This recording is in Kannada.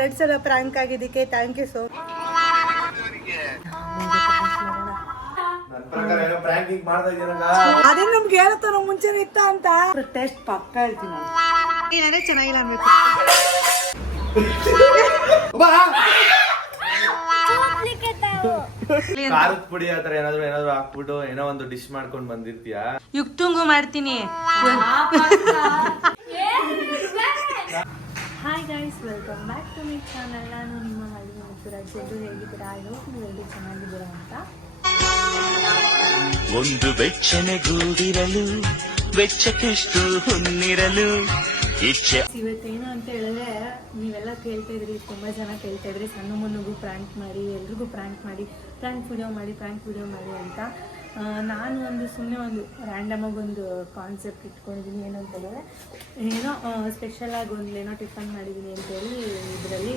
2 ಸಲ ಪ್ರಾಂಕ್ ಆಗಿದ್ದಕ್ಕೆ ಥ್ಯಾಂಕ್ ಯು ಸೋ ಅದೇ ನಮ್ಗೆ ಹೇಳತ್ತ ನಾವು ಮುಂಚೆನೆ ಇತ್ತ ಅಂತ ಟೆಸ್ಟ್ ಪಕ್ಕ ಹೇಳ್ತೀನಿ ನಾನು ಚೆನ್ನಾಗಿಲ್ಲ ಅನ್ಬೇಕು ಖಾರದ ಪುಡಿ ಆತರ ಏನಾದ್ರು ಹಾಕ್ಬಿಟ್ಟು ಏನೋ ಒಂದು ಡಿಶ್ ಮಾಡ್ಕೊಂಡ್ ಬಂದಿರ್ತೀಯಾ ಯುಕ್ತುಂಗು ಮಾಡ್ತೀನಿ hi guys welcome back to my channel. ನಾನು ನಿಮ್ಮ ಹಳ್ಳಿ ಮುತ್ತುರಾಜ್. ಎಲ್ಲರೂ ಹೇಗಿದ್ದೀರಾ? ಐ ಹೋಪ್ ನೀವೆಲ್ಲರೂ ಚೆನ್ನಾಗಿದ್ದೀರಾ ಅಂತ. ಒಂದು ಬೆಚ್ಚನೆಗೂಡಿರಲು ವೆಚ್ಚಕ್ಕೆಷ್ಟು ಹೊನ್ನಿರಲು ಇಚ್ಛೆ. ಇವತ್ತೇನು ಅಂತ ಹೇಳಿದ್ರೆ ನೀವೆಲ್ಲ ಕೇಳ್ತಾ ಇದ್ರಿ, ತುಂಬಾ ಜನ ಕೇಳ್ತಾ ಇದ್ರಿ ಸಣ್ಣ ಮನೆಗೂ ಪ್ರ್ಯಾಂಕ್ ಮಾಡಿ, ಎಲ್ರಿಗೂ ಪ್ರ್ಯಾಂಕ್ ಮಾಡಿ, ಪ್ರ್ಯಾಂಕ್ ವಿಡಿಯೋ ಮಾಡಿ ಅಂತ. ನಾನು ಸುಮ್ಮನೆ ಒಂದು ರ್ಯಾಂಡಮಾಗಿ ಒಂದು ಕಾನ್ಸೆಪ್ಟ್ ಇಟ್ಕೊಂಡಿದ್ದೀನಿ. ಏನು ಅಂತ ಹೇಳಿದ್ರೆ ಏನೋ ಸ್ಪೆಷಲಾಗಿ ಏನೋ ಟಿಫನ್ ಮಾಡಿದ್ದೀನಿ ಅಂತೇಳಿ ಇದರಲ್ಲಿ